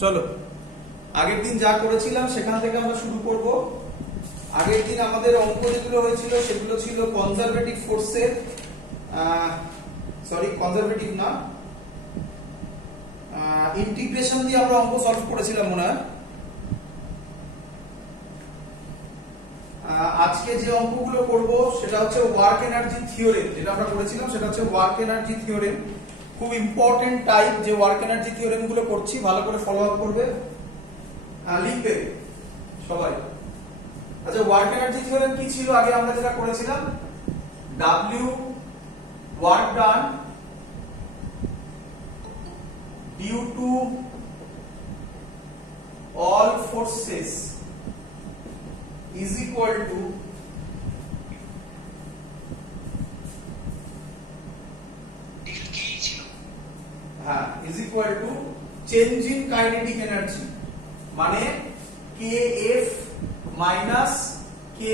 চলো আগের দিন যা করেছিলাম সেখান থেকে আমরা শুরু করব। আগের দিন আমাদের অঙ্ক যেগুলো হয়েছিল সেগুলো ছিল কনজারভেটিভ ফোর্সের, কনজারভেটিভ না, ইন্টিগ্রেশন দিয়ে আমরা অঙ্ক সলভ করেছিলাম মনে হয়। আজকে যে অঙ্কগুলো করব সেটা হচ্ছে ওয়ার্ক এনার্জি থিওরেম। যেটা আমরা করেছিলাম সেটা হচ্ছে ওয়ার্ক এনার্জি থিওরেম, খুব ইম্পর্টেন্ট টাইপ যে ওয়ার্ক এনার্জি থিওরেম গুলো করছি, ভালো করে ফলো আপ করবে, লিখবে সবাই। আচ্ছা, ওয়ার্ক এনার্জি থিওরেম কি ছিল? আগে আমরা যেটা করেছিলাম, W work done due to all forces is equal to change in kinetic energy, মানে kF minus ki।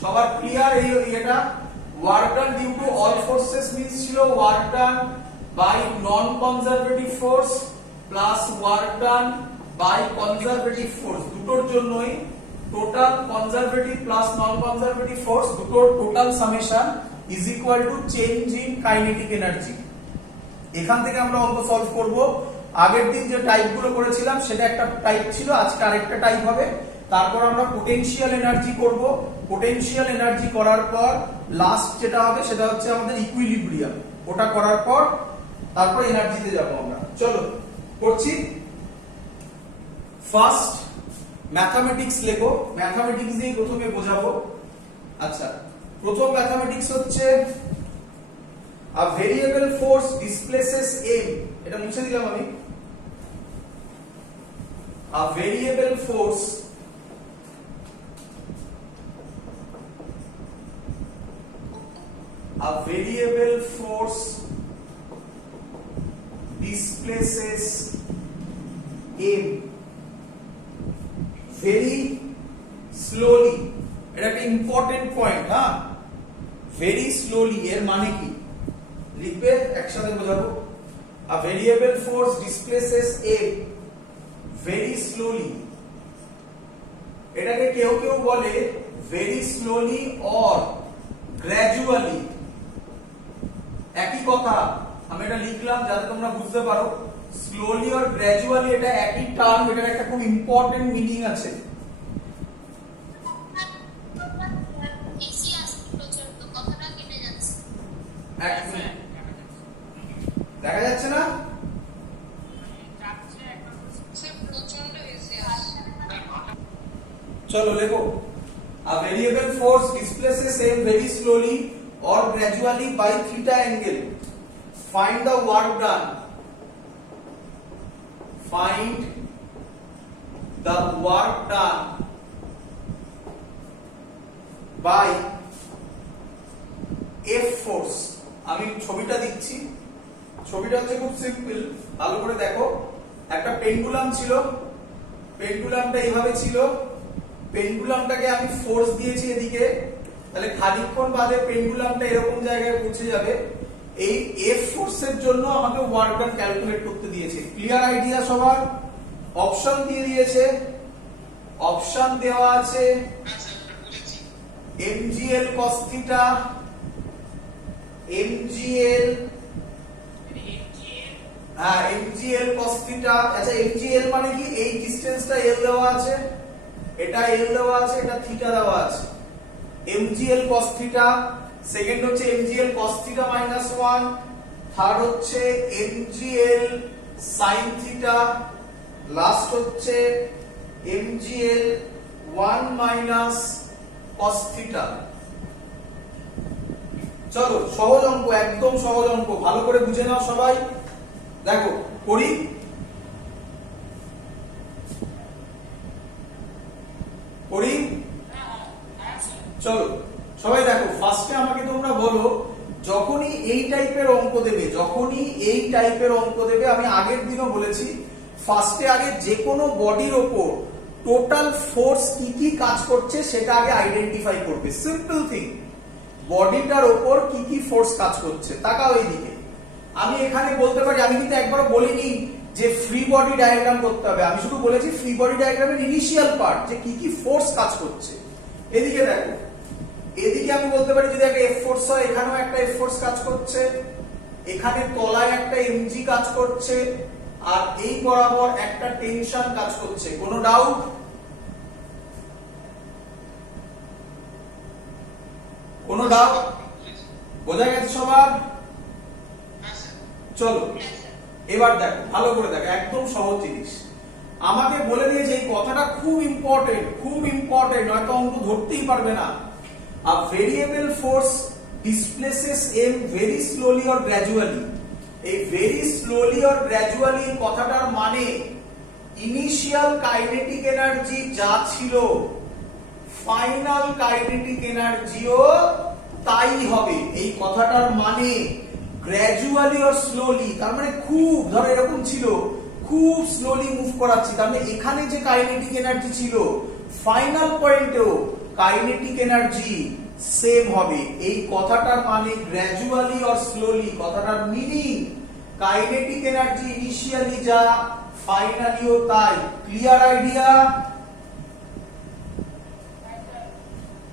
সবার ক্লিয়ার? এটা work done due to all forces means ছিল work done by non conservative force plus work done by conservative force, দুটোর জন্যই total conservative plus non conservative force দুটোর total summation is equal to change in kinetic energy. এখান থেকে আমরা অঙ্ক solve করব। আগের দিন যে টাইপ গুলো করেছিলাম সেটা একটা টাইপ ছিল, আজকে আরেকটা টাইপ হবে। তারপর আমরা পোটেনশিয়াল এনার্জি করব। পোটেনশিয়াল এনার্জি করার পর লাস্ট যেটা হবে সেটা হচ্ছে আমাদের ইকুইলিব্রিয়াম। ওটা করার পর তারপর এনার্জিতে যাব আমরা। চলো করছি। ফার্স্ট ম্যাথমেটিক্স লেখো, ম্যাথমেটিক্স দিয়ে প্রথমে বোঝাবো। আচ্ছা, প্রথম ম্যাথমেটিক্স হচ্ছে a variable force displaces m, এটা মুছে দিলাম আমি। a variable force displaces m very slowly। এটা একটা ইম্পর্টেন্ট পয়েন্ট। হ্যাঁ, ভেরি স্লোলি এর মানে কি লিখবে, একসাথে বোঝাবো। a variable force displaces m very slowly, এটাকে কেউ কেউ বলে very slowly or gradually, একই কথা। আমি এটা লিখলাম যাতে তোমরা বুঝতে পারো। স্লোলি আর গ্র্যাজুয়ালি এটা একই টার্ম, এটার একটা খুব ইম্পর্টেন্ট মিনিং আছে। দেখা যাচ্ছে না? চলো লেখো। A variable force displaces m very slowly or gradually by theta angle. Find the work done. Find the work done by F force. আমি ছবিটা দিচ্ছি। ছবিটা হচ্ছে খুব সিম্পল, ভালো করে দেখো। একটা পেন্ডুলাম ছিল, পেন্ডুলামটা এইভাবে ছিল, পেন্ডুলামটাকে আমি ফোর্স দিয়েছি এদিকে, তাহলে খানিকক্ষণ বাদে পেন্ডুলামটা এরকম জায়গায় পৌঁছে যাবে। এই এফ ফোর্সের জন্য আমাকে ওয়ার্ক ডান ক্যালকুলেট করতে দিয়েছে। ক্লিয়ার আইডিয়া সবার? অপশন দিয়ে দিয়েছে, অপশন দেওয়া আছে mgl cos theta, mgl cos theta। আচ্ছা, mgl মানে কি? এই ডিসটেন্সটা l দেওয়া আছে, এটা l দেওয়া আছে, এটা থিটা দেওয়া আছে। mgl cos theta, সেকেন্ড হচ্ছে mgl cos theta minus 1, third হচ্ছে mgl sin theta, লাস্ট হচ্ছে mgl 1 minus cos theta। চলো, সহজ অঙ্ক, একদম সহজ অঙ্ক, ভালো করে বুঝে নাও সবাই। দেখো করি। চলো সবাই দেখো, ফার্স্টে আমাকে তোমরা বলো, যখনই এই টাইপের অঙ্ক দেবে, আমি আগের দিনও বলেছি, ফার্স্টে আগে যে কোনো বডির ওপর টোটাল ফোর্স কি কি কাজ করছে সেটা আগে আইডেন্টিফাই করবে। সিম্পল থিং, বডিটার ওপর কি কি ফোর্স কাজ করছে। তাকাও এইদিকে, আমি এখানে বলতে পারি, আমি কিন্তু একবার বলিনি যে ফ্রি বডি ডায়াগ্রাম করতে হবে। আমি শুধু বলেছি ফ্রি বডি ডায়াগ্রামের ইনিশিয়াল পার্ট, যে কি কি ফোর্স কাজ করছে। এদিকে দেখো, এদিকে আমি বলতে পারি যদি একটা এফ ফোর্স হয়, এখানেও একটা এফ ফোর্স কাজ করছে, এখানে তলায় একটা এমজি কাজ করছে, আর এই বরাবর একটা টেনশন কাজ করছে। কোনো ডাউট? কোনো ডাউট? বোঝা গেছে সবার? চলো এবার দেখো, ভালো করে দেখো, একদম সহজ জিনিস। আমাকে বলে দিয়েছে এই কথাটা খুব ইম্পর্টেন্ট, খুব ইম্পর্টেন্ট, নয়তো অঙ্ক ধরতেই পারবে না। A variable force displaces M very slowly or gradually. এই very slowly or gradually কথাটার মানে ইনিশিয়াল কাইনেটিক এনার্জি যা ছিল, ফাইনাল কাইনেটিক এনার্জিও তাই হবে। এই কথাটার মানে গ্র্যাজুয়ালি অর স্লোলি, তার মানে খুব, ধরো এরকম ছিল, খুব স্লোলি মুভ করাচ্ছি, তার মানে এখানে যে কাইনেটিক এনার্জি ছিল ফাইনাল পয়েন্টেও কাইনেটিক এনার্জি সেম হবে। এই কথাটার মানে গ্র্যাজুয়ালি অর স্লোলি, কথাটার মিনিং কাইনেটিক এনার্জি ইনিশিয়ালি যা ফাইনালিও তাই। Clear idea?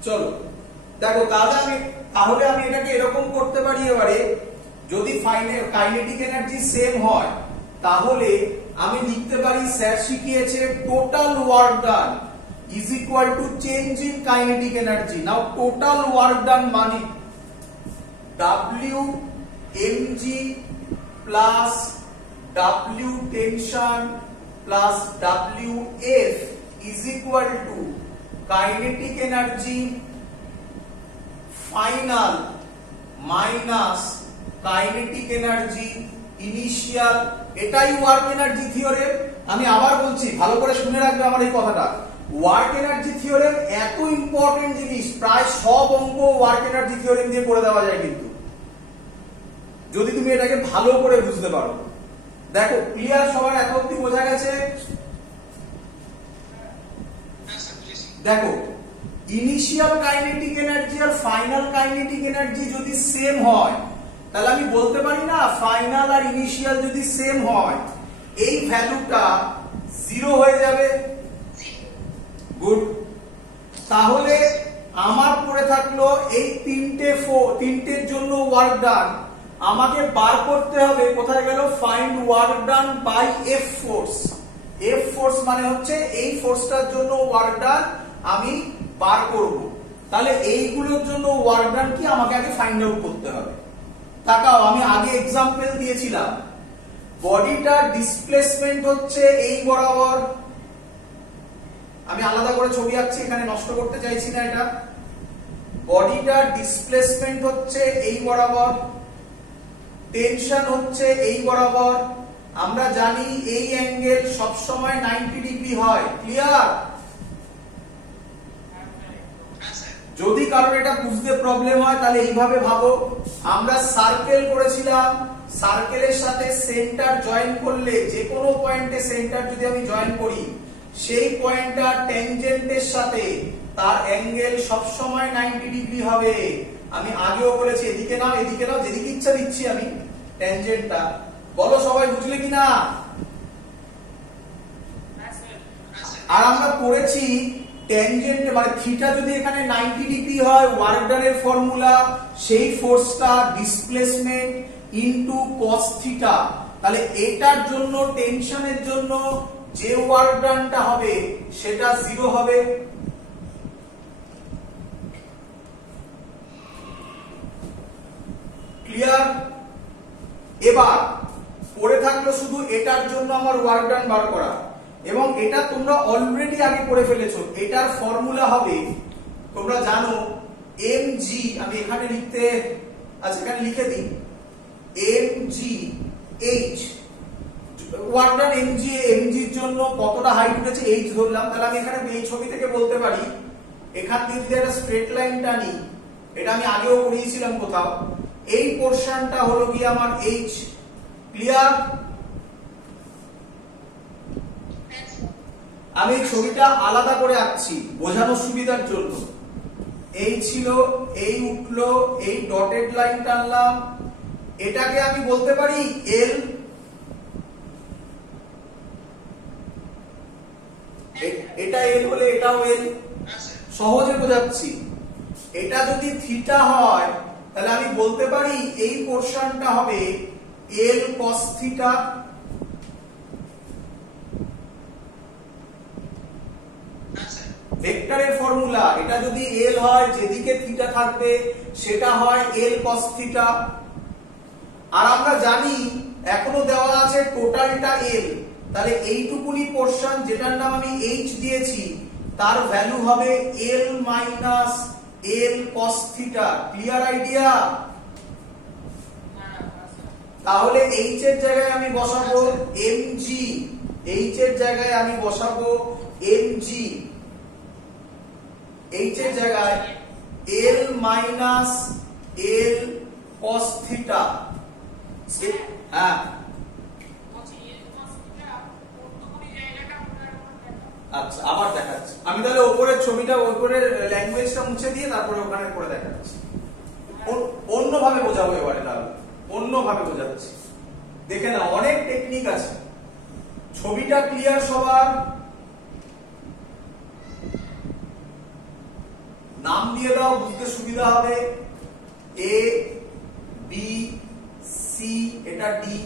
চলো দেখো, তাহলে আমি এটাকে এরকম করতে পারি। এবারে যদি কাইনেটিক এনার্জি সেম হয় তাহলে আমি লিখতে পারি, স্যার শিখিয়েছে total work done is equal to change in kinetic energy. Now total work done মানে W mg plus W tension plus Wf is equal to kinetic energy final minus kinetic energy initial। এটাই work energy theorem. আমি আবার বলছি, ভালো করে শুনে রাখবে আমার এই কথাটা। ওয়ার্ক এনার্জি থিওরেম এত ইম্পর্টেন্ট জিনিস, প্রায় সব অঙ্ক ওয়ার্ক এনার্জি থিওরেম দিয়ে করে দেওয়া যায়, কিন্তু যদি তুমি এটাকে ভালো করে বুঝতে পারো। দেখো ক্লিয়ার সবার? এত অবধি বোঝা গেছে? দেখো ইনিশিয়াল কাইনেটিক এনার্জি আর ফাইনাল কাইনেটিক এনার্জি যদি সেম হয় তাহলে আমি বলতে পারি না, ফাইনাল আর ইনিশিয়াল যদি সেম হয় এই ভ্যালুটা 0 হয়ে যাবে। গুড। তাহলে আমার পড়ে থাকলো এই তিনটের জন্য ওয়ার্ক ডান। আমাকে বার করতে হবে, কোথায় গেল? Find work done by F force. F force মানে হচ্ছে এই ফোর্সটার জন্য ওয়ার্ক ডান আমি বার করব। তাহলে এইগুলোর জন্য ওয়ার্ক ডান কি আমাকে আগে ফাইন্ড আউট করতে হবে। তাকাও, আমি আগে এক্সাম্পল দিয়েছিলাম, বডিটার ডিসপ্লেসমেন্ট হচ্ছে এই বরাবর। আমি আলাদা করে ছবি আঁকছি, এখানে নষ্ট করতে চাইছি না। এটা বডিটার ডিসপ্লেসমেন্ট হচ্ছে এই বরাবর, টেনশন হচ্ছে এই বরাবর। আমরা জানি এই অ্যাঙ্গেল সব সময় 90 ডিগ্রি হয়। ক্লিয়ার? যদি কারোর এটা বুঝতে প্রবলেম হয় তাহলে এইভাবে ভাবো, আমরা সার্কেল করেছিলাম, সার্কেলের সাথে সেন্টার জয়েন করলে, যে কোনো পয়েন্টে সেন্টার যদি আমি জয়েন করি, সেই পয়েন্টটা ট্যানজেন্টের সাথে তার অ্যাঙ্গেল সব সময় 90 ডিগ্রি হবে। আমি আগেও বলেছি, এদিকে নাও এদিকে নাও, যেদিকে ইচ্ছা দিচ্ছি আমি ট্যানজেন্টটা। বলো সবাই বুঝলে কিনা? আর আমরা পড়েছি ট্যানজেন্ট মানে থিটা যদি এখানে 90 ডিগ্রি হয়, ওয়ার্ক ডানের ফর্মুলা সেই ফোর্সটা ডিসপ্লেসমেন্ট ইনটু cos থিটা। তাহলে এটার জন্য, টেনশনের জন্য যে ওয়ার্ক ডানটা হবে সেটা 0 হবে। ক্লিয়ার? এবার পড়ে থাকলো শুধু এটার জন্য আমার ওয়ার্ক ডান বার করা, এবং এটা তোমরা অলরেডি আগে করে ফেলেছো। এটার ফর্মুলা হবে, তোমরা জানো, mg, আমি এখানে লিখতে, আচ্ছা এখানে লিখে দিই, mg h work done mg এর জন্য কতটা হাইট উঠেছে h ধরলাম। তাহলে আমি এখানে এই ছবি থেকে বলতে পারি, এখান দিয়ে যদি একটা স্ট্রেট লাইন টানি, এটা আমি আগেও করিয়েছিলাম কোথাও, এই পোরশনটা হলো কি আমার h। ক্লিয়ার? আমি ছবিটা আলাদা করে আঁকছি বোঝানোর সুবিধার জন্য। এই ছিল, এই উঠলো, এই ডটেড লাইন টানলাম, এটাকে আমি বলতে পারি L। এটা এল হলে এটাও এল, সহজে বোঝাচ্ছি। এটা যদি থিটা হয় তাহলে আমি বলতে পারি এই পোরশনটা হবে এল কস থিটা। ভেক্টরের ফর্মুলা, এটা যদি এল হয় যেদিকে থিটা থাকবে সেটা হয় এল কস থিটা। আর আমরা জানি এখনো দেওয়া আছে টোটালটা এল, তাহলে এইটুকুনি পোরশন যেটার নাম আমি এইচ দিয়েছি তার ভ্যালু হবে L minus L cos theta. Clear idea? তাহলে এইচ এর জায়গায় আমি বসাবো এমজি, এইচ এর জায়গায় আমি বসাবো এমজি, এইচ এর জায়গায় L minus L cos theta. হ্যাঁ আচ্ছা, আবার দেখাচ্ছি আমি। তাহলে উপরের ছবিটা, উপরের ল্যাঙ্গুয়েজটা মুছে দিয়ে তারপরে ওখানে করে দেখাচ্ছি। অন্যভাবে বোঝাবো এবারে, তাহলে অন্যভাবে বোঝাচ্ছি। দেখে না, অনেক টেকনিক আছে। ছবিটা ক্লিয়ার সবার? নাম দিয়ে দাও, বুঝতে সুবিধা হবে। এ বি সি, এটা ডি,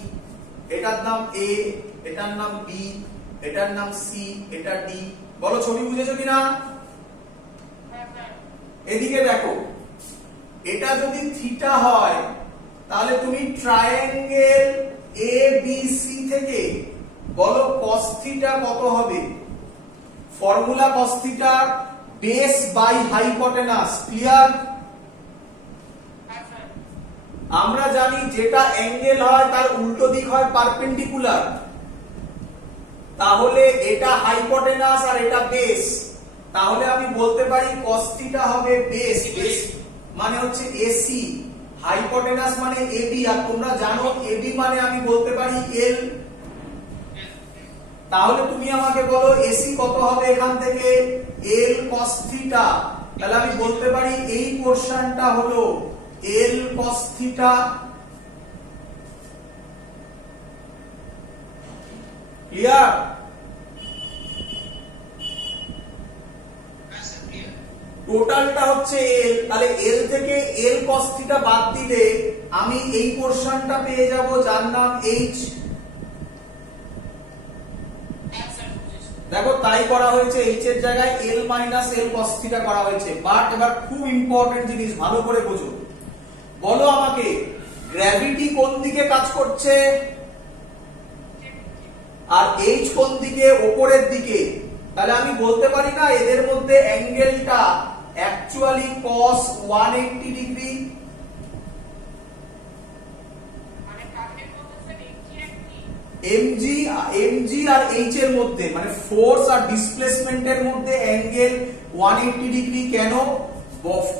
এটার নাম এ, এটার নাম বি, এটার নাম সি, এটা ডি। বলো ছবি বুঝেছো কিনা? এদিকে দেখো, এটা যদি থিটা হয় তাহলে তুমি ট্রায়াঙ্গেল এ বি সি থেকে বলো cos থিটা কত হবে? Formula cos theta base by hypotenuse. Clear? আমরা জানি যেটা অ্যাঙ্গেল হয় তার উল্টো দিক হয় পারপেন্ডিকুলার, তাহলে এটা হাইপোটেনাস আর এটা বেস, তাহলে আমি বলতে পারি cos থিটা হবে বেস। বেস মানে হচ্ছে এসি, হাইপোটেনাস মানে এবি, আর তোমরা জানো এবি মানে আমি বলতে পারি এল। তাহলে তুমি আমাকে বলো এসি কত হবে এখান থেকে? এল cos থিটা। তাহলে আমি বলতে পারি এই পোরশনটা হলো এল cos থিটা। ক্লিয়ার? টোটালটা হচ্ছে এল, তাহলে এল থেকে এল cos থিটা বাদ দিলে আমি এই পোরশনটা পেয়ে যাব যার নাম এইচ। দেখো তাই করা হয়েছে, এইচ এর জায়গায় L minus L cos theta করা হয়েছে। বাট এবার খুব ইম্পর্টেন্ট জিনিস, ভালো করে বোঝো। বলো আমাকে গ্র্যাভিটি কোন দিকে কাজ করছে আর এইচ কোন দিকে? উপরের দিকে। তাহলে আমি বলতে পারি না এদের মধ্যে অ্যাঙ্গেলটা অ্যাকচুয়ালি cos 180 ডিগ্রি। এমজি আর এইচ এর মধ্যে, মানে ফোর্স আর ডিসপ্লেসমেন্টের মধ্যে অ্যাঙ্গেল 180 ডিগ্রি। কেন?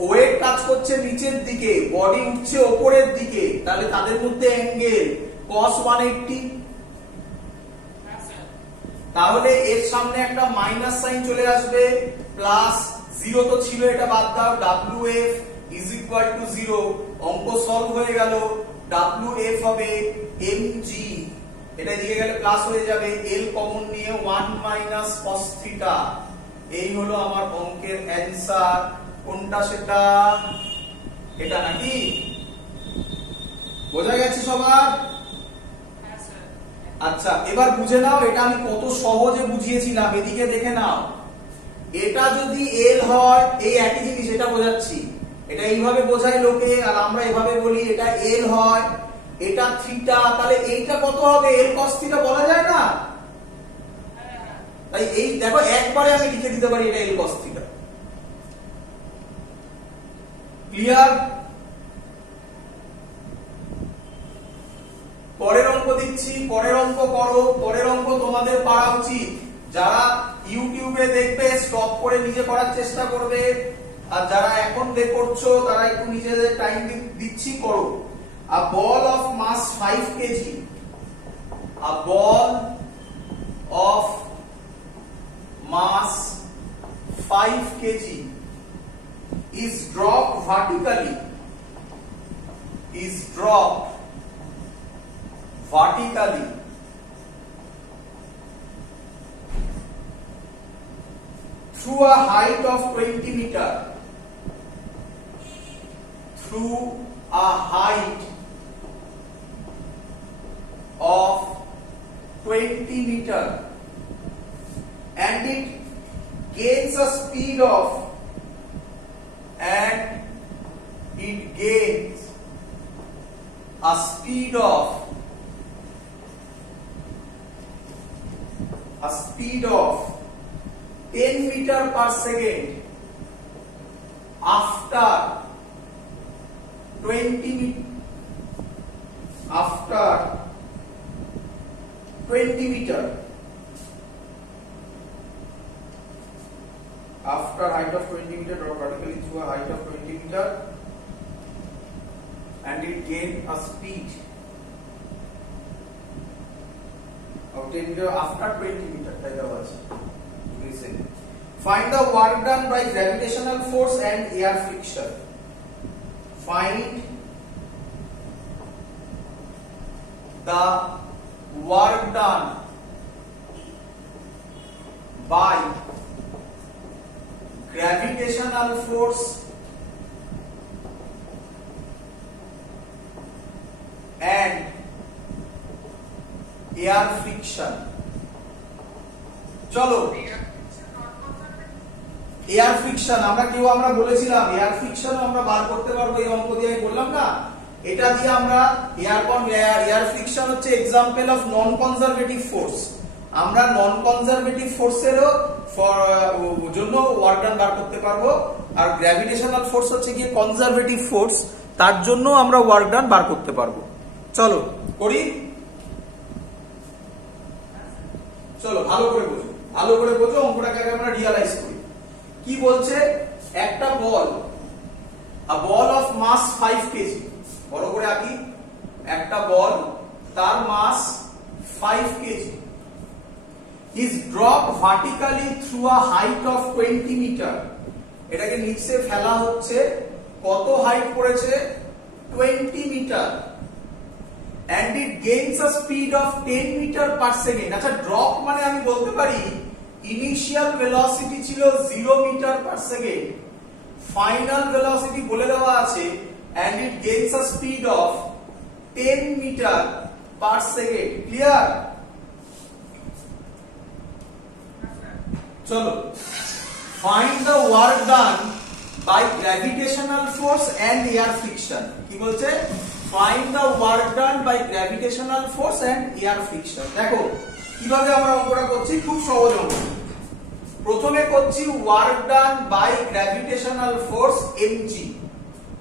ওয়েট কাজ করছে নিচের দিকে, বডি উঠছে উপরের দিকে, তাহলে তাদের মধ্যে অ্যাঙ্গেল cos 180। তাহলে এর সামনে একটা মাইনাস সাইন চলে আসবে, প্লাস জিরো তো ছিল, এটা বাদ দাও। WF ইজ ইকুয়াল টু 0, অঙ্ক সলভ হয়ে গেল। WF হবে mg, এটা দিকে গেলে প্লাস হয়ে যাবে, l কমন নিয়ে 1 মাইনাস cos থিটা। এই হলো আমার অঙ্কের অ্যানসার। কোনটা সেটা? এটা নাকি? বোঝা গেছে সবার? আচ্ছা, এবার বুঝে নাও এটা আমি কত সহজে বুঝিয়েছিলাম। এদিকে দেখে নাও, এটা যদি এল হয়, এই একই জিনিস, এটা বোঝাচ্ছি। এটা এইভাবে বোঝায় লোকে, আর আমরা এভাবে বলি। এটা এল হয়, এটা থিটা, তাহলে এইটা কত হবে? এল cos থিটা বলা যায় না? তাই এই দেখো একবারে আমি লিখে দিতে পারি এটা এল cos থিটা। ক্লিয়ার? পরের অঙ্ক দিচ্ছি, পরের অঙ্ক করো। পরের অঙ্ক তোমাদের পারা উচিত। যারা ইউটিউবে দেখবে স্টপ করে নিজে করার চেষ্টা করবে, আর যারা এখন করছো তারা একটু নিজেদের টাইম দিচ্ছি, করো। A ball of mass 5 kg, a ball of mass 5 kg is dropped vertically, through a height of 20 meter, through a height of 20 meter, and it gains a speed of, and it gains a speed of 10 meter per second after 20 meter, after height of 20 meter, drop vertically through a height of 20 meter, and it gain a speed of 10 meter after 20 meter. Listen. Find the work done by gravitational force and air friction. Find the work done by gravitational force and air friction. চলো air friction আমরা বলেছিলাম air friction আমরা বার করতে পারবো, এই অঙ্ক দিয়ে আমি বললাম না, এটা দিয়ে আমরা এয়ার ফ্রিকশন হচ্ছে example of non conservative force. আমরা নন কনজারভেটিভ ফোর্সেরও জন্য ওয়ার্ক ডান বার করতে পারবো, আর গ্র্যাভিটেশনাল ফোর্স হচ্ছে গিয়ে কনজারভেটিভ ফোর্স, তার জন্য আমরা ওয়ার্ক ডান বার করতে পারবো। চলো করি, চলো ভালো করে বোঝো অঙ্কটাকে আমরা রিয়ালাইজ করি। কি বলছে, একটা বল, a ball of mass 5 kg, বড় করে আঁকি, একটা বল তার মাস 5 kg is dropped vertically through a height of 20 meter, এটাকে নিচে ফেলা হচ্ছে, কত হাইট পড়েছে 20 metre, and it gains a speed of 10 meter per second। আচ্ছা ড্রপ মানে আমি বলতে পারি ইনিশিয়াল ভেলোসিটি ছিল 0 metre per second, final velocity বলে দেওয়া আছে and it gains a speed of 10 meter per second। Clear? চলো find the work done by gravitational force and air friction। কি বলছে? find the work done by gravitational force and air friction। দেখো কিভাবে আমরা অঙ্কটা করছি, খুব সহজ অঙ্ক। প্রথমে করছি work done by gravitational force mg।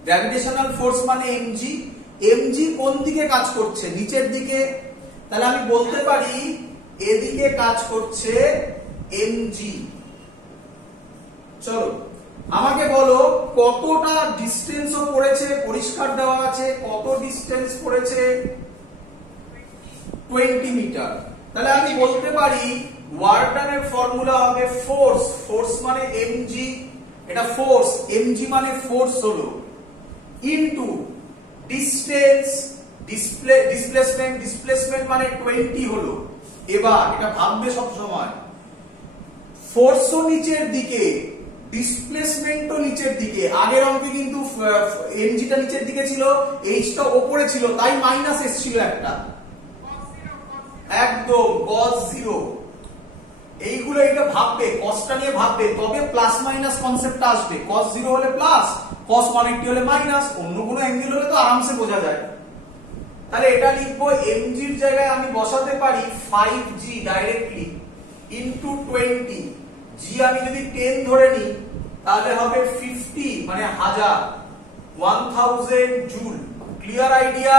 Gravitational force মানে mg, mg কোন দিকে কাজ করছে? নিচের দিকে, তাহলে আমি বলতে পারি এদিকে কাজ করছে mg। চলো আমাকে বলো কতটা ডিসটেন্সও পড়েছে, পরিষ্কার দেওয়া আছে কত ডিসটেন্স পড়েছে 20 মিটার। তাহলে আমি বলতে পারি ওয়ার্ক ডানের ফর্মুলা হবে ফোর্স মানে mg, এটা ফোর্স, mg মানে ফোর্স হলো, ইনটু ডিসটেন্স, ডিসপ্লেসমেন্ট মানে 20 হলো। এবার এটা ভাববে সব সময়, ফোর্সও নিচের দিকে, ডিসপ্লেসমেন্টও নিচের দিকে। আগের অঙ্কে কিন্তু mgটা নিচের দিকে ছিল, hটা উপরে ছিল, তাই মাইনাস এসেছিল একটা, একদম cos 0। এইগুলো এটা ভাববে, cosটা নিয়ে ভাববে, তবে প্লাস মাইনাস কনসেপ্টটা আসবে। cos 0 হলে প্লাস, cos 180 হলে মাইনাস, অন্য কোনো অ্যাঙ্গেল হলে তো আরামসে বোঝা যায়। তাহলে এটা লিখবো mg এর জায়গায় আমি বসাতে পারি 5g ডাইরেক্টলি ইনটু 20, g আমি যদি 10 ধরে নিই তাহলে হবে 50 মানে 1000 জুল। Clear idea?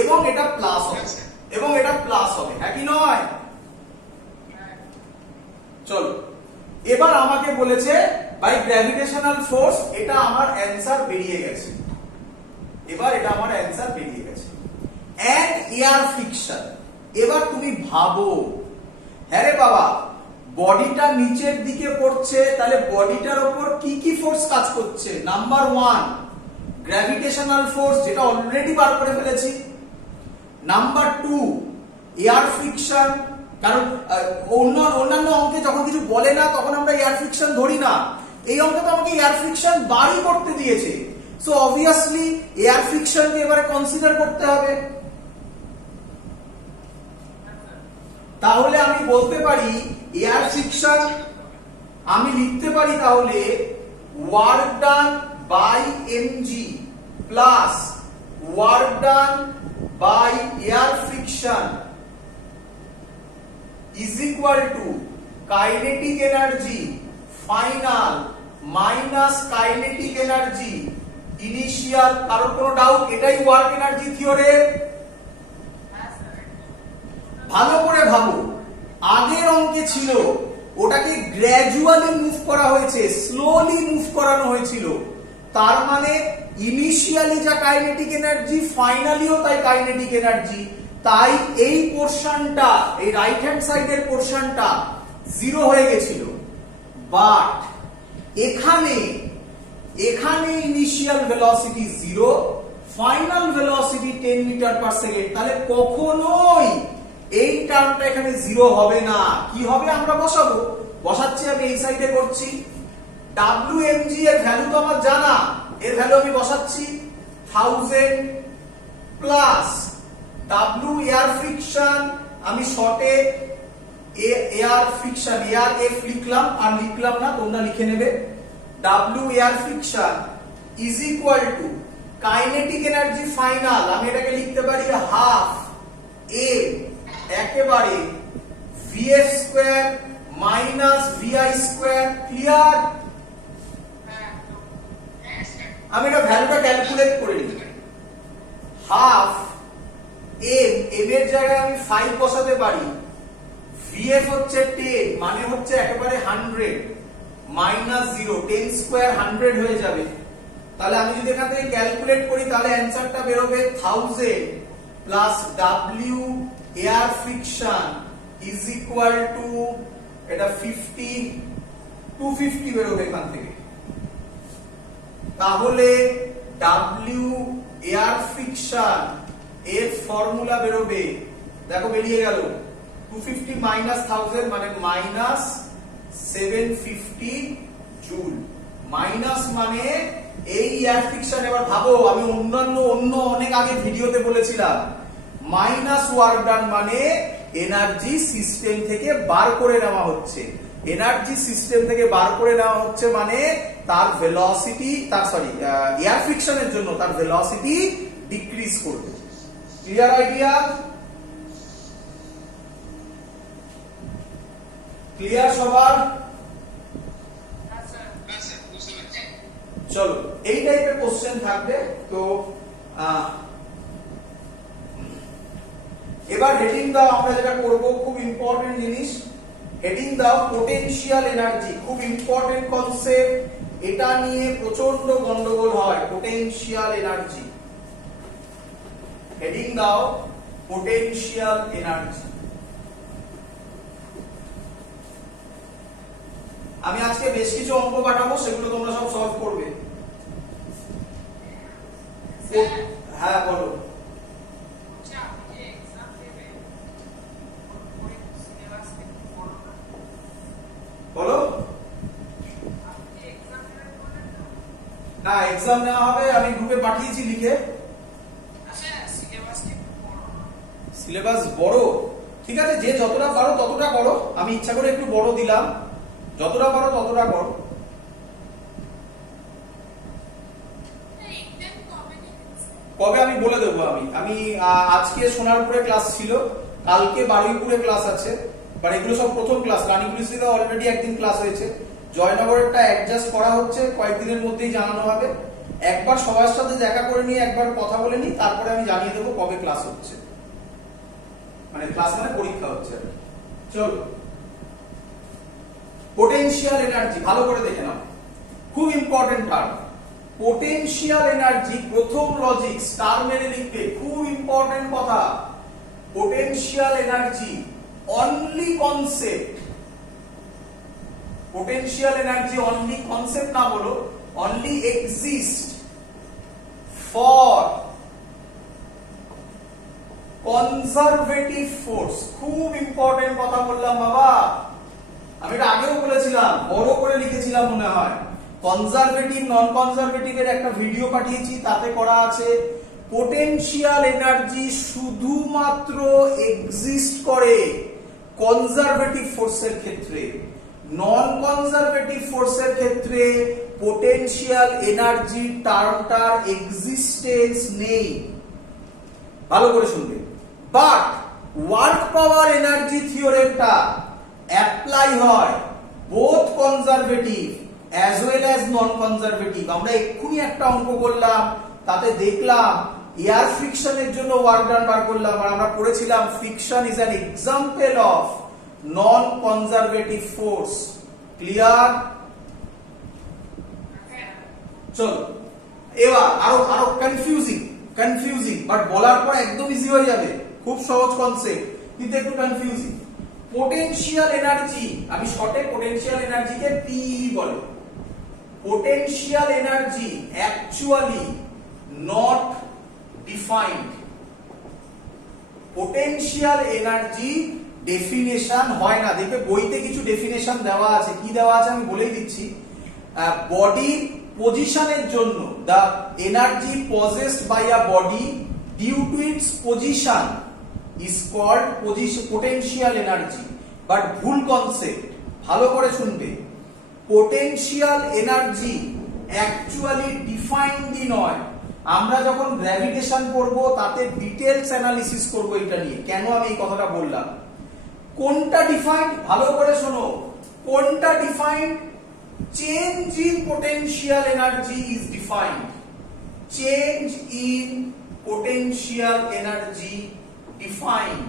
এবং এটা প্লাস হবে, হ্যাঁ কি নয়? চলো এবার আমাকে বলেছে বাই গ্র্যাভিটেশনাল ফোর্স, এটা আমার অ্যানসার বেরিয়ে গেছে। And air friction. এবার তুমি ভাবো, হ্যাঁ রে বাবা বডিটা নিচের দিকে পড়ছে, তাহলে বডিটার উপর কি কি ফোর্স কাজ করছে? নাম্বার 1 গ্র্যাভিটেশনাল ফোর্স, যেটা অলরেডি বার করে ফেলেছি। নাম্বার 2 এয়ার ফ্রিকশন, কারণ অন্যান্য অঙ্কে যখন কিছু বলে না তখন আমরা এয়ার ফ্রিকশন ধরি না, এই অঙ্কে তো আমাকে এয়ার ফ্রিকশন বারই করতে দিয়েছে, সো অবভিয়াসলি এয়ার ফ্রিকশনকে এবারে কনসিডার করতে হবে। তাহলে আমি বলতে পারি এয়ার ফ্রিকশন আমি লিখতে পারি তাহলে work done by MG plus work done by air friction is equal to kinetic energy final minus kinetic energy initial। কারোর কোনো ডাউট? এটাই ওয়ার্ক এনার্জি থিওরেম। ভালো করে ভাবো, আগের অঙ্কে ছিল ওটাকে গ্র্যাজুয়ালি মুভ করা হয়েছে, স্লোলি মুভ করানো হয়েছিল, তার মানে ইনিশিয়ালি যা কাইনেটিক এনার্জি ফাইনালিও তাই কাইনেটিক এনার্জি, তাই এই পোরশনটা, এই রাইট হ্যান্ড সাইডের পোরশনটা জিরো হয়ে গেছিল। বাট এখানে initial velocity 0, final velocity 10 metre per second, তাহলে কখনোই এই টার্মটা এখানে 0 হবে না। কি হবে আমরা বসাবো, বসাচ্ছি আমি এই সাইডে করছি। WmG এর ভ্যালু তো আমার জানা, এর ভ্যালু আমি বসাচ্ছি 1000 প্লাস W এয়ার ফ্রিকশন, আমি শর্টে এয়ার ফ্রিকশন এয়ার এফ লিখলাম, আর লিখলাম না, তোমরা লিখে নেবে। W air friction is equal two kinetic energy final, আমি এটাকে লিখতে পারি হাফ a একেবারে vf square minus vi square. Clear? আমি এটা ভ্যালুটা ক্যালকুলেট করে নিই। হাফ m এর জায়গায় আমি 5 বসাতে পারি, vf হচ্ছে 10 মানে হচ্ছে একেবারে 100 মাইনাস 0, 10 স্কয়ার 100 হয়ে যাবে। তাহলে আমি যদি এখান থেকে ক্যালকুলেট করি তাহলে অ্যানসারটা বের হবে 1000 plus w air friction is equal two এটা 250 বের হবে এখান থেকে। তাহলে w এয়ার ফ্রিকশন এর ফর্মুলা বেরোবে, দেখো বেরিয়ে গেল 250 মাইনাস 1000 মানে মাইনাস 750 জুল। মাইনাস মানে এই এয়ার ফ্রিকশন, এবার ভাবো আমি অন্য অনেক আগে ভিডিওতে বলেছিলাম মাইনাস ওয়ার্ক ডান মানে এনার্জি সিস্টেম থেকে বার করে নেওয়া হচ্ছে, এনার্জি সিস্টেম থেকে বার করে নেওয়া হচ্ছে মানে তার ভেলোসিটি, তার সরি এয়ার ফ্রিকশনের জন্য তার ভেলোসিটি ডিক্রিজ করবে। Clear idea? ক্লিয়ার সবার? চলো এই টাইপের কোশ্চেন থাকবে। তো এবার হেডিং দাও, আমরা যেটা করব খুব ইম্পর্টেন্ট জিনিস, হেডিং দাও পোটেনশিয়াল এনার্জি, খুব ইম্পর্টেন্ট কনসেপ্ট, এটা নিয়ে প্রচন্ড গন্ডগোল হয়। পোটেনশিয়াল এনার্জি, হেডিং দাও পোটেনশিয়াল এনার্জি। আমি আজকে বেশ কিছু অঙ্ক পাঠাবো, সেগুলো তোমরা সব সলভ করবে। হ্যাঁ বলো। বলো। না এক্সাম নেওয়া হবে, আমি গ্রুপে পাঠিয়েছি লিখে। সিলেবাস বড়, ঠিক আছে, যে যতটা পারো ততটা করো, আমি ইচ্ছা করে একটু বড় দিলাম, যতটা পারো ততটা করো। কবে আমি বলে দেবো। আমি আজকে সোনারপুরে ক্লাস ছিল, কালকে বারুইপুরে ক্লাস আছে, বাট এগুলো সব প্রথম ক্লাস। রানীপুলিশিতে অলরেডি একদিন ক্লাস হয়েছে, জয়নগরেরটা অ্যাডজাস্ট করা হচ্ছে, কয়েকদিনের মধ্যেই জানানো হবে। একবার সবার সাথে দেখা করে নিয়ে একবার কথা বলে নিই, তারপরে আমি জানিয়ে দেবো কবে ক্লাস হচ্ছে, মানে ক্লাস মানে পরীক্ষা হচ্ছে। চলো পোটেনশিয়াল এনার্জি ভালো করে দেখে নাও, খুব ইম্পর্টেন্ট টার্ম। পোটেনশিয়াল এনার্জি প্রথম লজিক স্টার মেরে লিখবে, খুব ইম্পর্টেন্ট কথা। Potential energy only concept, potential energy only concept না বলো, only exist for conservative force, খুব ইম্পর্টেন্ট কথা বললাম বাবা, আমি এটা আগেও বলেছিলাম, বড় করে লিখেছিলাম মনে হয়। কনজারভেটিভ নন কনজারভেটিভের একটা ভিডিও পাঠিয়েছি, তাতে করা আছে পোটেনশিয়াল এনার্জি শুধুমাত্র এক্সিস্ট করে কনজারভেটিভ ফোর্সের ক্ষেত্রে, নন কনজারভেটিভ ফোর্সের ক্ষেত্রে পোটেনশিয়াল এনার্জি টার্মটার এক্সিস্টেন্স নেই। ভালো করে শুনবে। বাট ওয়ার্ক পাওয়ার এনার্জি থিওরেমটা অ্যাপ্লাই হয় both conservative as well as non conservative. আমরা এক্ষুনি একটা অঙ্ক করলাম, তাতে দেখলাম এয়ার ফ্রিকশনের জন্য ওয়ার্ক ডান বার করলাম, আর আমরা পড়েছিলাম friction is an example of non conservative force. Clear? চলো এবার আরো কনফিউজিং বাট বলার পর একদম ইজি হয়ে যাবে, খুব সহজ কনসেপ্ট কিন্তু একটু কনফিউজিং। পোটেনশিয়াল এনার্জি, আমি শর্টে পোটেনশিয়াল এনার্জিকে পিই বলে। Potential energy actually not defined. Potential energy definition হয় না। দেখবে বইতে কিছু ডেফিনেশন দেওয়া আছে, কি দেওয়া আছে আমি বলেই দিচ্ছি। বডি পজিশনের জন্য the energy possessed by a body due to its position is called potential energy, but ভুল কনসেপ্ট, ভালো করে শুনবে। পোটেনশিয়াল এনার্জি অ্যাকচুয়ালি ডিফাইন্ডই নয়। আমরা যখন গ্র্যাভিটেশন করব তাতে ডিটেইলস অ্যানালিসিস করব এটা নিয়ে, কেন আমি এই কথাটা বললাম। কোনটা ডিফাইন্ড ভালো করে শোনো, কোনটা defined? Change in potential energy is defined. Change in potential energy defined.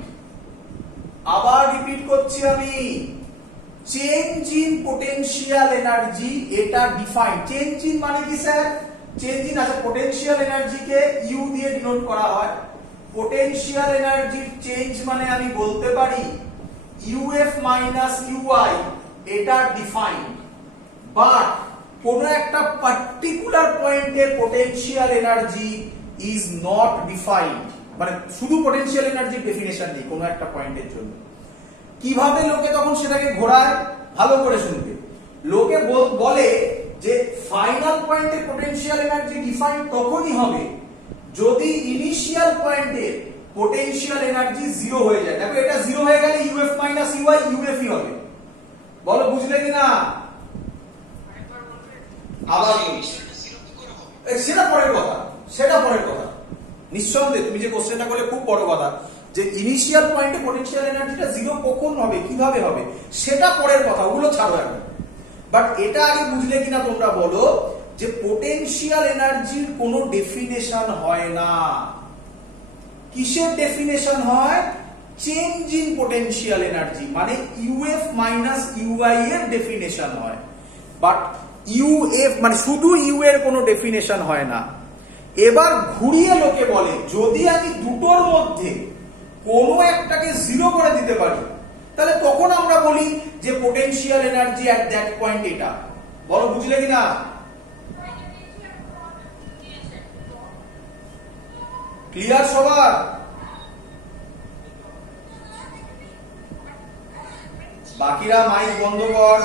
আবার রিপিট করছি আমি, চেঞ্জ ইন পোটেনশিয়াল এনার্জি এটা ডিফাইন্ড। চেঞ্জ ইন মানে কি স্যার? চেঞ্জ ইন আছে পোটেনশিয়াল এনার্জিকে ইউ দিয়ে ডিনোট করা হয়। পোটেনশিয়াল এনার্জির চেঞ্জ মানে আমি বলতে পারি ইউএফ মাইনাস ইউআই, এটা ডিফাইন্ড। বাট কোন একটা পার্টিকুলার পয়েন্টে potential energy is not defined, মানে শুধু পোটেনশিয়াল এনার্জির ডেফিনেশন নেই কোন একটা পয়েন্টের জন্য। কিভাবে লোকে তখন সেটাকে ঘোরায়? ভালো করে শুনবে। লোকে বলে যে ফাইনাল পয়েন্টে পোটেনশিয়াল এনার্জি ডিফাইন্ড তখনই হবে যদি ইনিশিয়াল পয়েন্টে পোটেনশিয়াল এনার্জি জিরো হয়ে যায়। দেখো এটা জিরো হয়ে গেলে ইউএফ মাইনাস ইউআই ইউএফই হবে। বলো বুঝলে কিনা? আবার সেটা পরের কথা, সেটা পরের কথা। নিঃসন্দেহে তুমি যে কোশ্চেনটা করলে খুব বড় কথা, যে ইনিশিয়াল পয়েন্টে পোটেনশিয়াল এনার্জিটা জিরো কখন হবে, কিভাবে হবে, সেটা পরের কথা, ওগুলো ছাড়ো এখন। বাট এটা আগে বুঝলে কিনা তোমরা বলো যে পোটেনশিয়াল এনার্জির কোনো ডেফিনেশন হয় না। কিসের ডেফিনেশন হয়? চেঞ্জ ইন পোটেনশিয়াল এনার্জি মানে ইউএফ মাইনাস ইউআই এর ডেফিনেশন হয়। বাট ইউএফ মানে শুধু ইউ এর কোনো ডেফিনেশন হয় না। এবার ঘুরিয়ে লোকে বলে যদি আমি দুটোর মধ্যে কোনো একটাকে জিরো করে দিতে পারি তাহলে তখন আমরা বলি যে potential energy at that point এটা। বলো বুঝলে কিনা? ক্লিয়ার সবার? বাকিরা মাইক বন্ধ কর।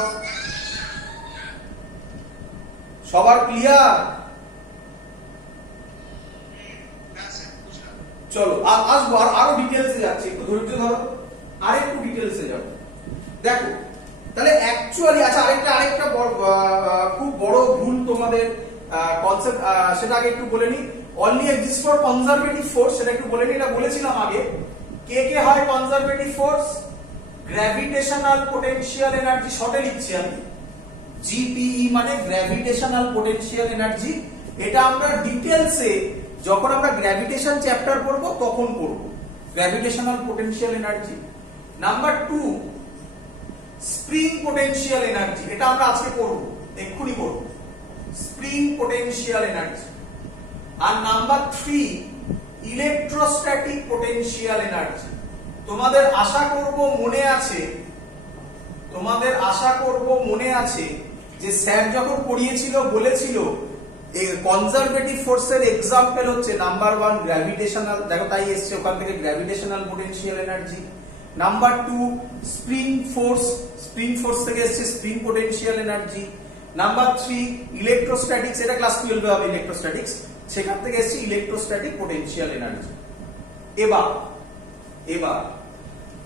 সবার ক্লিয়ার? চলো আসবো, আরো ডিটেলসে যাচ্ছি, একটু ধৈর্য ধরো, আরেকটু ডিটেলসে যাবো। দেখো তাহলে অ্যাকচুয়ালি আচ্ছা আরেকটা খুব বড় ভুল তোমাদের কনসেপ্ট, সেটা আগে একটু বলে নি। Only exist for conservative force, সেটা একটু বলে নি, এটা বলেছিলাম আগে। কে কে হয় conservative force? Gravitational potential energy, শর্টে লিখছি আমি জিপিই, মানে গ্র্যাভিটেশনাল পোটেনশিয়াল এনার্জি। এটা আমরা ডিটেলসে যখন আমরা গ্র্যাভিটেশন চ্যাপ্টার পড়ব তখন পড়ব, gravitational potential energy. Number 2 spring potential energy, এটা আমরা আজকে পড়ব, এক্ষুনি পড়ব, স্প্রিং পোটেনশিয়াল এনার্জি। আর নাম্বার 3 ইলেকট্রোস্ট্যাটিক পোটেনশিয়াল এনার্জি। তোমাদের আশা করব মনে আছে যে স্যার যখন পড়িয়েছিল বলেছিল কনজারভেটিভ ফোর্সের এক্সাম্পল হচ্ছে নাম্বার 1 গ্র্যাভিটেশনাল, দেখো তাই এসছে ওখান থেকে gravitational potential energy. Number 2 spring force থেকে এসছে spring potential energy. Number 3 electrostatics, এটা ক্লাস 12 এ হবে ইলেকট্রোস্ট্যাটিক্স, সেখান থেকে এসছে ইলেকট্রোস্ট্যাটিক পোটেনশিয়াল এনার্জি। এবার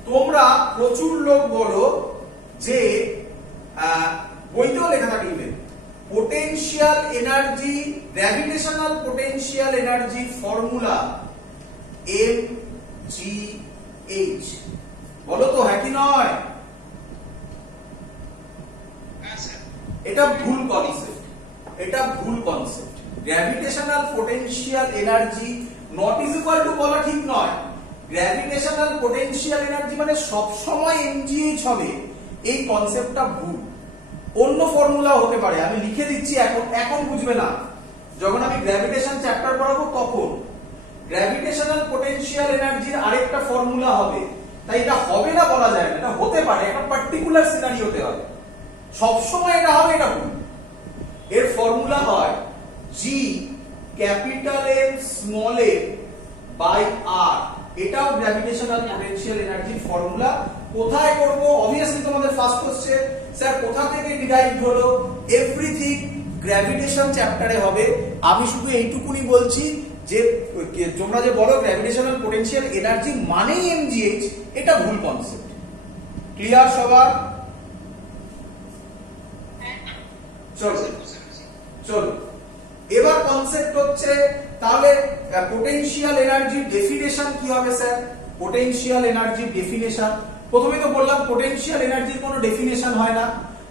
তোমরা প্রচুর লোক বলো যে বইতেও লেখা থাকবে potential energy, gravitational potential energy formula mgh, বলো তো হ্যাঁ কি নয়? এটা ভুল concept. Gravitational potential energy not is equal two বলা ঠিক নয়। গ্র্যাভিটেশনাল পোটেনশিয়াল এনার্জি মানে সব সময় mgh হবে, এই কনসেপ্টটা ভুল। অন্য ফর্মুলা হতে পারে, আমি লিখে দিচ্ছি, এখন বুঝবে না, যখন আমি গ্র্যাভিটেশন চ্যাপ্টার পড়াবো তখন। গ্র্যাভিটেশনাল পোটেনশিয়াল এনার্জির আরেকটা ফর্মুলা হবে, তাই এটা হবে না বলা যায় না, এটা হতে পারে, একটা পার্টিকুলার সিনারিওতে হবে, সব সময় এটা হবে এটা ভুল। এর ফর্মুলা হয় G capital M small m by R, এটাও গ্র্যাভিটেশনাল পোটেনশিয়াল এনার্জির ফর্মুলা। কোথায় করব? অবভিয়াসলি তোমাদের ফার্স্ট কোশ্চেন, স্যার কোথা থেকে ডিরাইভ হলো? এভরিথিং গ্র্যাভিটেশন চ্যাপ্টারে হবে। আমি শুধু এইটুকুনি বলছি যে তোমরা যে বলো গ্র্যাভিটেশনাল পোটেনশিয়াল এনার্জি মানেই mgh, এটা ভুল কনসেপ্ট। ক্লিয়ার সবার? চলো এবার কনসেপ্ট হচ্ছে তাহলে পোটেনশিয়াল এনার্জির ডেফিনেশন কি হবে স্যার? পোটেনশিয়াল এনার্জির ডেফিনেশন প্রথমে তো বললাম পোটেনশিয়াল এনার্জির কোনো ডেফিনেশন হয় না,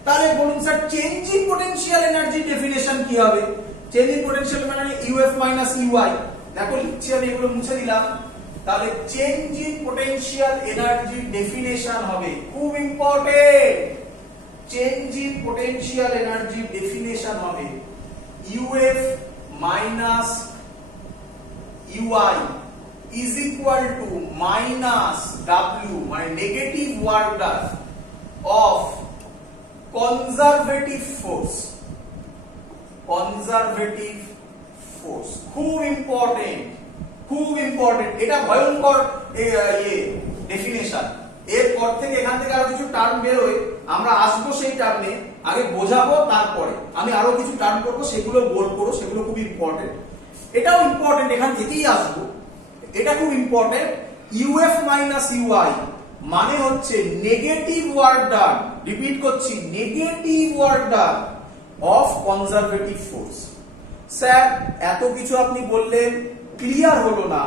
তাহলে বলুন স্যার চেঞ্জ ইন পোটেনশিয়াল এনার্জির ডেফিনেশন কি হবে? চেঞ্জ ইন পোটেনশিয়াল মানে uf মাইনাস uy, দেখো লিখছি আমি, এগুলো মুছে দিলাম। তাহলে চেঞ্জ ইন পোটেনশিয়াল এনার্জির ডেফিনেশন হবে, খুব ইম্পর্টেন্ট, চেঞ্জ ইন পোটেনশিয়াল এনার্জির ডেফিনেশন হবে uf minus uy is equal to minus w, মানে negative work done of conservative force। খুব ইম্পর্টেন্ট, এটা ভয়ঙ্কর ডেফিনেশন। এরপর থেকে এখান থেকে আরো কিছু টার্ম বেরোয়, আমরা আসবো সেই টার্মে, আগে বোঝাবো, তারপরে আমি আরো কিছু টার্ম করবো, সেগুলো বলবো, সেগুলো খুব ইম্পর্টেন্ট। এটাও ইম্পর্টেন্ট, এখান থেকেই আসবো, এটা খুব ইম্পর্টেন্ট। uf মাইনাস uy মানে হচ্ছে নেগেটিভ ওয়ার্ক ডান, রিপিট করছি, negative work done of conservative force. Sir এত কিছু আপনি বললেন, ক্লিয়ার হলো না,